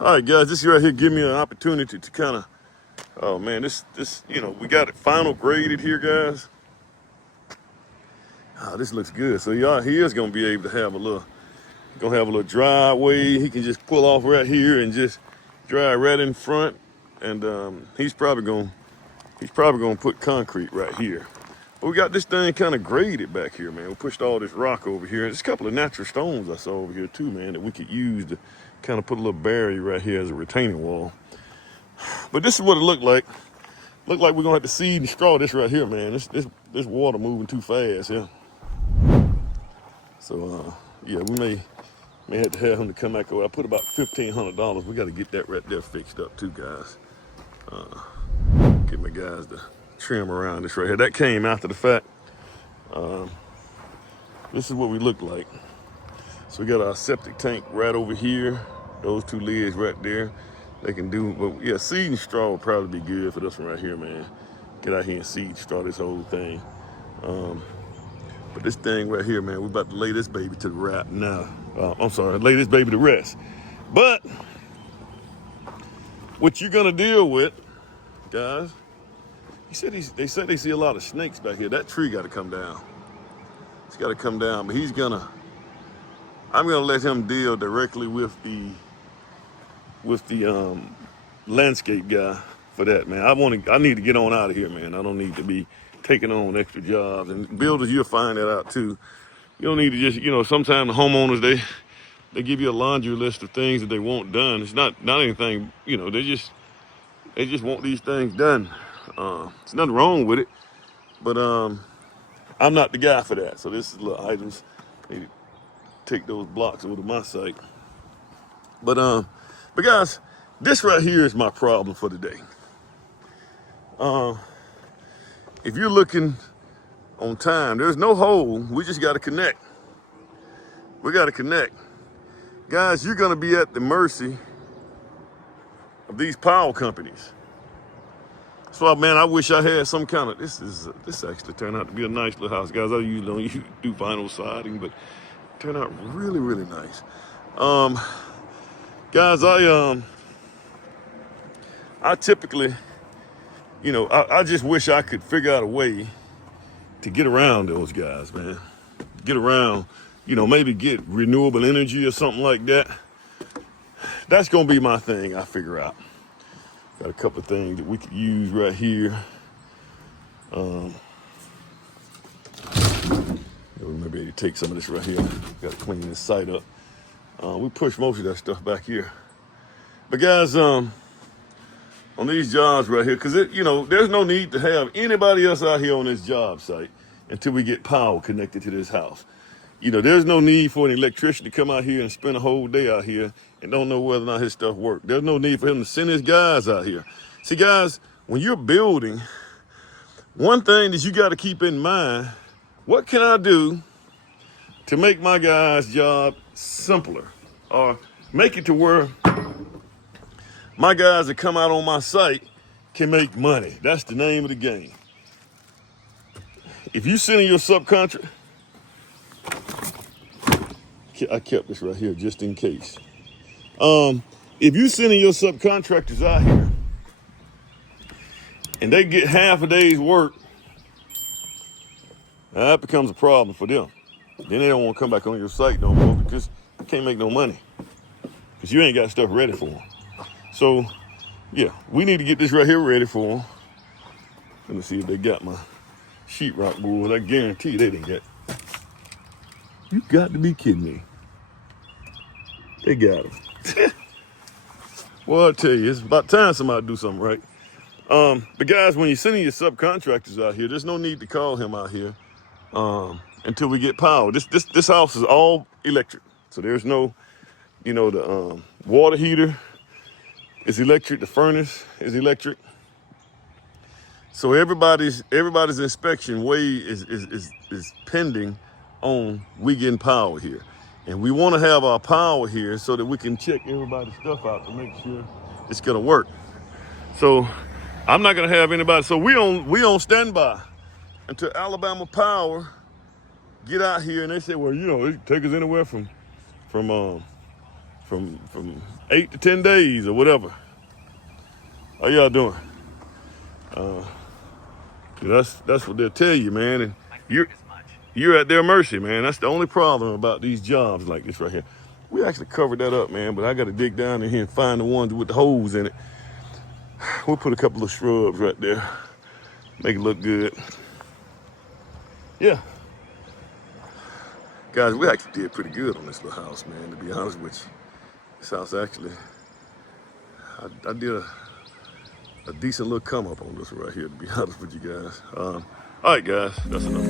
All right, guys, this right here give me an opportunity to kind of, oh man, we got it final graded here, guys. Oh, this looks good. So y'all, he is gonna be able to have a little driveway. He can just pull off right here and just drive right in front. And he's probably gonna put concrete right here. But we got this thing kind of graded back here, man. We pushed all this rock over here. There's a couple of natural stones I saw over here too, man, that we could use to kind of put a little barrier right here as a retaining wall. But this is what it looked like. Looked like we're gonna have to seed and straw this right here, man. This water moving too fast, yeah. So yeah, we may have to have him to come back over. I put about $1,500. We got to get that right there fixed up too, guys. Get my guys to trim around this right here. That came after the fact. This is what we look like. So we got our septic tank right over here. Those two lids right there. They can do, but yeah, seed and straw would probably be good for this one right here, man. Get out here and seed and straw this whole thing. But this thing right here, man, we're about to lay this baby to the wrap now. Lay this baby to rest. But what you're gonna deal with, guys, they said they see a lot of snakes back here. That tree got to come down. It's got to come down, but I'm gonna let him deal directly with the landscape guy for that, man. I need to get on out of here, man. I don't need to be taking on extra jobs. And builders, you'll find that out too. You don't need to just, sometimes the homeowners, they give you a laundry list of things that they want done. It's not anything, they just want these things done. There's nothing wrong with it, but I'm not the guy for that. So this is little items. Maybe take those blocks over to my site. But guys, this right here is my problem for today. If you're looking on time, there's no hole. We just got to connect. We got to connect. Guys, you're going to be at the mercy of these power companies. So, man, I wish I had some kind of, this actually turned out to be a nice little house. Guys, I usually don't do vinyl siding, but it turned out really, really nice. Guys, I typically, I just wish I could figure out a way to get around those guys, man. Get around, maybe get renewable energy or something like that. That's gonna be my thing, I figure out. Got a couple of things that we could use right here. Maybe take some of this right here. Got to clean this site up. We push most of that stuff back here. But guys, on these jobs right here, because there's no need to have anybody else out here on this job site until we get power connected to this house. There's no need for an electrician to come out here and spend a whole day out here and don't know whether or not his stuff works. There's no need for him to send his guys out here. See, guys, when you're building, one thing that you got to keep in mind, what can I do to make my guys' job simpler or make it to where my guys that come out on my site can make money? That's the name of the game. If you sending your subcontract, I kept this right here just in case. If you sending your subcontractors out here and they get half a day's work, that becomes a problem for them. Then they don't want to come back on your site no more because you can't make no money because you ain't got stuff ready for them. So, yeah, we need to get this right here ready for them. Let me see if they got my sheetrock boards. I guarantee they didn't get. You got to be kidding me. They got them. Well, I'll tell you, it's about time somebody do something right. But guys, when you're sending your subcontractors out here, there's no need to call him out here until we get power. This house is all electric. So there's no, the water heater is electric, the furnace is electric. So everybody's inspection is pending on we getting power here. And we want to have our power here so that we can check everybody's stuff out to make sure it's gonna work. So I'm not gonna have anybody. So we on standby until Alabama Power get out here and they say, well, it take us anywhere from from 8 to 10 days or whatever. How y'all doing? That's what they'll tell you, man. And you're at their mercy, man. That's the only problem about these jobs like this right here. We actually covered that up, man, but I got to dig down in here and find the ones with the holes in it. We'll put a couple of shrubs right there, make it look good. Yeah. Guys, we actually did pretty good on this little house, man, to be honest with you. This house actually, I did a decent little come up on this one right here, to be honest with you guys. All right, guys, that's enough.